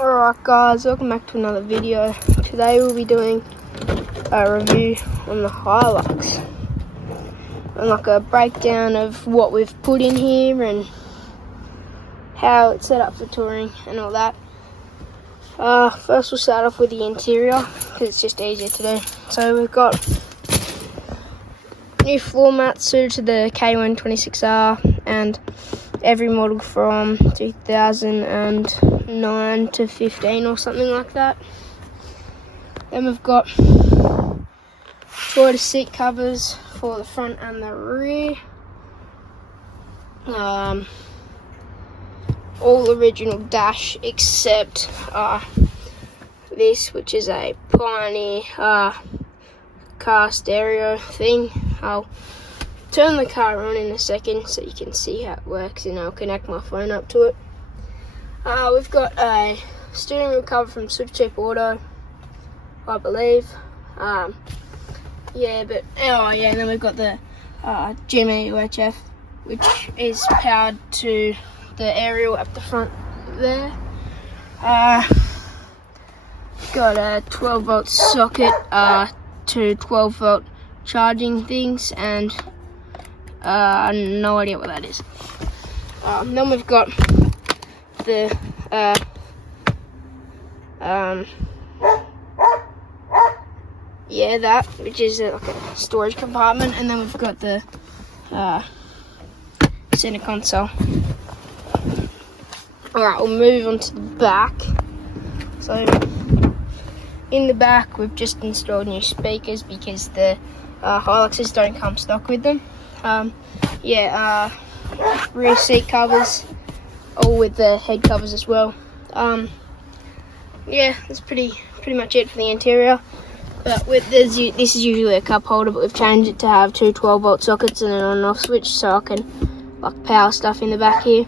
Alright guys, welcome back to another video. Today we'll be doing a review on the Hilux and like a breakdown of what we've put in here and how it's set up for touring and all that. First we'll start off with the interior because it's just easier to do. So we've got new floor mats suited to the K126R and every model from 2009 to 15 or something like that. Then we've got Toyota seat covers for the front and the rear. All original dash except this, which is a Pioneer car stereo thing. I'll turn the car on in a second so you can see how it works, and I'll connect my phone up to it. We've got a steering wheel cover from Super Cheap Auto, I believe. And then we've got the GME UHF, which is powered to the aerial at the front there. Got a 12 volt socket to 12 volt charging things, and no idea what that is. Then we've got the that, which is like a storage compartment, and then we've got the center console. Alright, we'll move on to the back. So in the back we've just installed new speakers because the Hiluxes don't come stock with them. Rear seat covers, all with the head covers as well. That's pretty much it for the interior. But this is usually a cup holder, but we've changed it to have two 12 volt sockets and an on and off switch, so I can like power stuff in the back here.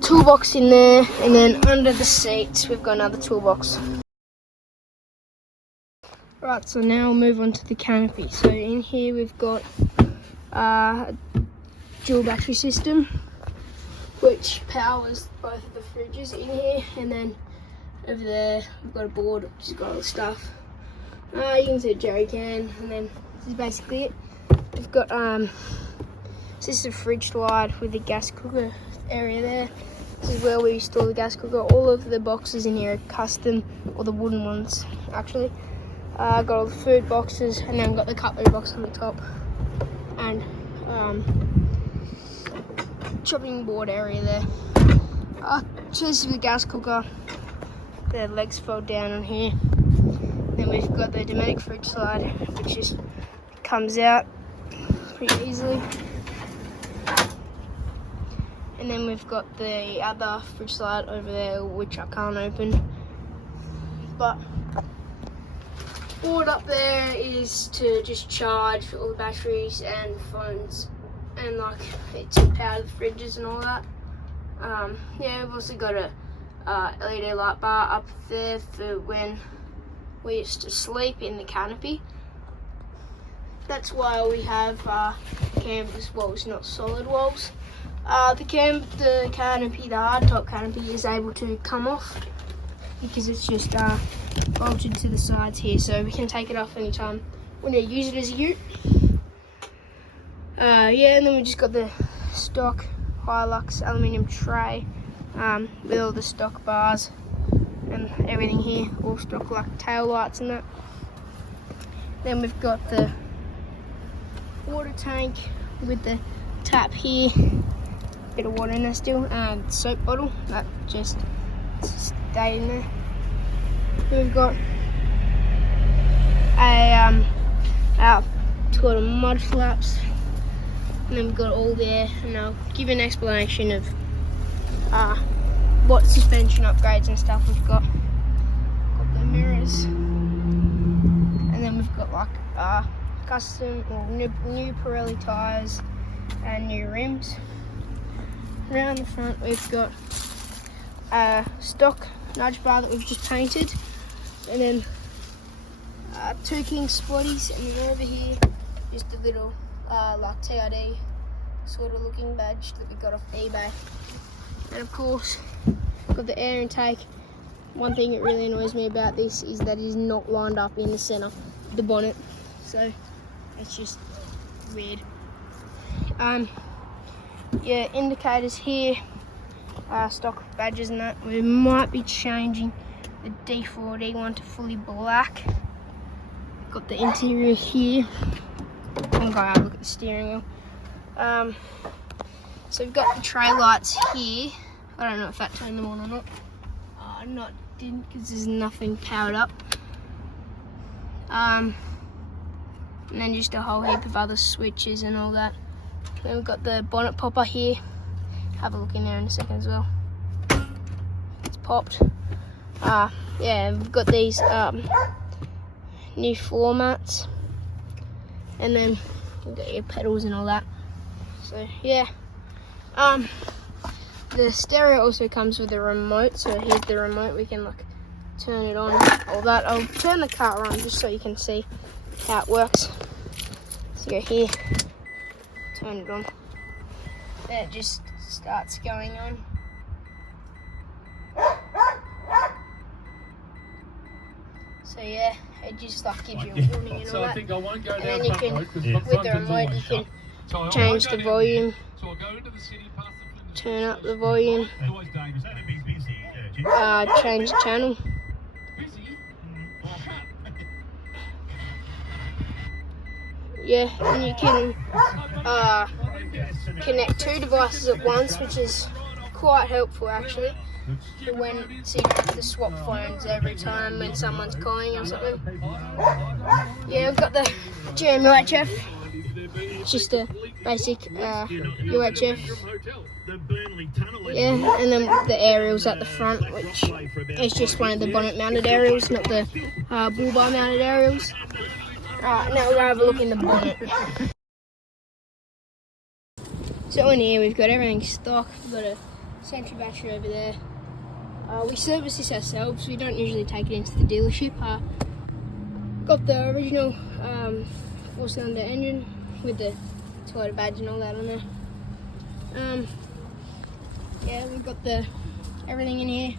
Toolbox in there, and then under the seats we've got another toolbox. Right, so now we'll move on to the canopy. So in here we've got a dual battery system which powers both of the fridges in here, and then over there we've got a board which has got all the stuff. You can see a jerry can, and then this is basically it. We've got this is a fridge slide with the gas cooker area there. This is where we store the gas cooker. All of the boxes in here are custom, or the wooden ones actually. Got all the food boxes, and then got the cutlery box on the top, and chopping board area there. So this is the gas cooker. The legs fold down on here. Then we've got the Domestic fridge slide, which just comes out pretty easily. And then we've got the other fridge slide over there, which I can't open. But board up there is to just charge all the batteries and phones, and like it's to power the fridges and all that. We've also got a LED light bar up there for when we used to sleep in the canopy. That's why we have canvas walls, not solid walls. The canopy, the hardtop canopy, is able to come off because it's just bolted to the sides here, so we can take it off anytime when we use it as a ute. And then we just got the stock Hilux aluminium tray with all the stock bars and everything here, all stock like tail lights and that. Then we've got the water tank with the tap here, bit of water in there still, and soap bottle that just stayed in there. We've got our Toyota mud flaps, and then we've got all there, and I'll give you an explanation of what suspension upgrades and stuff we've got. Got the mirrors, and then we've got like custom or new Pirelli tyres and new rims. Around the front we've got a stock nudge bar that we've just painted, and then two King Spotties, and then over here just a little like TRD sort of looking badge that we got off eBay. And of course got the air intake one thing that really annoys me about this is that it is not lined up in the center of the bonnet, so it's just weird. Yeah, indicators here, stock badges and that. We might be changing the D4D one to fully black. Got the interior here. I'm gonna go have a look at the steering wheel. So we've got the tray lights here. I don't know if that turned them on or not. Oh, didn't, because there's nothing powered up. And then just a whole heap of other switches and all that. Then we've got the bonnet popper here. Have a look in there in a second as well. It's popped. Yeah, we've got these new floor mats, and then we've got your pedals and all that. So yeah, the stereo also comes with a remote. So here's the remote. We can like turn it on, all that. I'll turn the car on just so you can see how it works. So go here, turn it on. Then it just starts going on. So yeah, it just like gives you a warning and all that. And then you can, with the remote, you can change the volume, turn up the volume, change the channel. Yeah, and you can connect 2 devices at once, which is quite helpful actually. So you don't have to swap phones every time when someone's calling or something. Yeah, we've got the GM UHF. It's just a basic UHF. Yeah, and then the aerials at the front, which is just one of the bonnet mounted aerials, not the bull bar mounted aerials. Alright, now we're going to have a look in the bonnet. So in here we've got everything stock. We've got a Sentry battery over there. We service this ourselves, we don't usually take it into the dealership. Got the original 4-cylinder engine with the Toyota badge and all that on there. Yeah, we've got everything in here.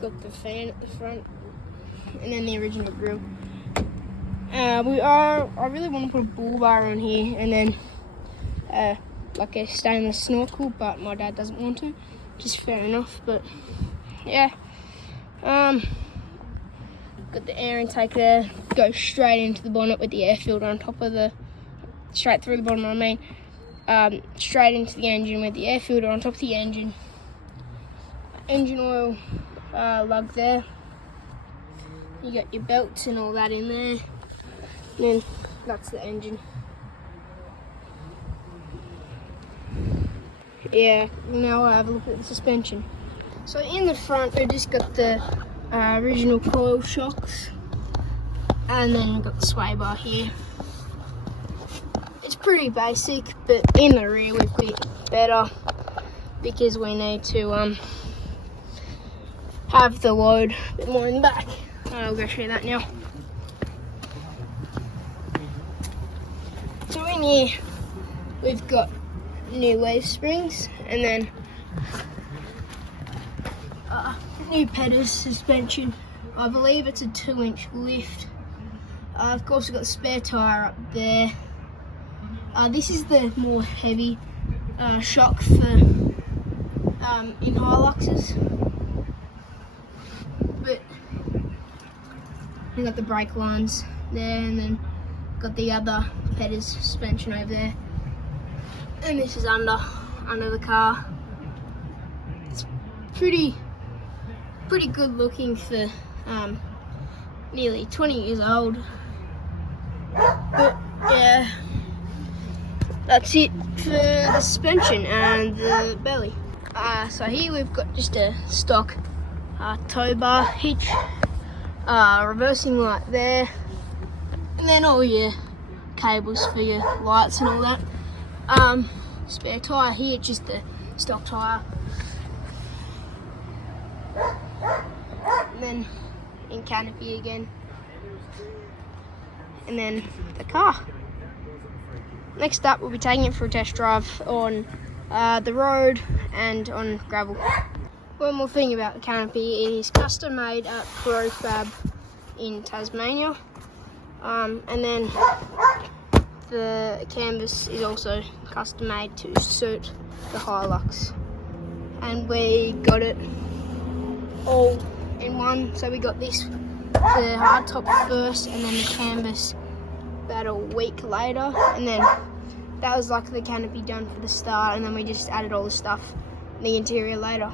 Got the fan at the front, and then the original grille. I really want to put a bull bar on here, and then like a stainless snorkel, but my dad doesn't want to, which is fair enough. But yeah, got the air intake there, goes straight into the bonnet with the air filter on top of straight through the bottom, I mean, straight into the engine with the air filter on top of the engine. Engine oil lug there. You got your belts and all that in there, and then that's the engine. Yeah, now I'll have a look at the suspension. So in the front we just got the original coil shocks, and then we've got the sway bar here. It's pretty basic, but in the rear we've bit better because we need to have the load a bit more in the back. I'll go show you that now. So in here we've got new leaf springs, and then new pedals suspension. I believe it's a 2-inch lift. Of course we've got the spare tyre up there. This is the more heavy shock for in Hiluxes, but we've got the brake lines there, and then got the other pedals suspension over there. And this is under the car. It's pretty good looking for nearly 20 years old. But yeah, that's it for the suspension and the belly. So here we've got just a stock tow bar hitch, reversing light there, and then all your cables for your lights and all that. Spare tyre here, just the stock tyre. And then in canopy again. And then the car. Next up, we'll be taking it for a test drive on the road and on gravel. One more thing about the canopy, it is custom made at ProFab in Tasmania. And then the canvas is also custom made to suit the Hilux. And we got it all in one. So we got this, the hardtop first, and then the canvas about a week later. And then that was like the canopy done for the start, and then we just added all the stuff in the interior later.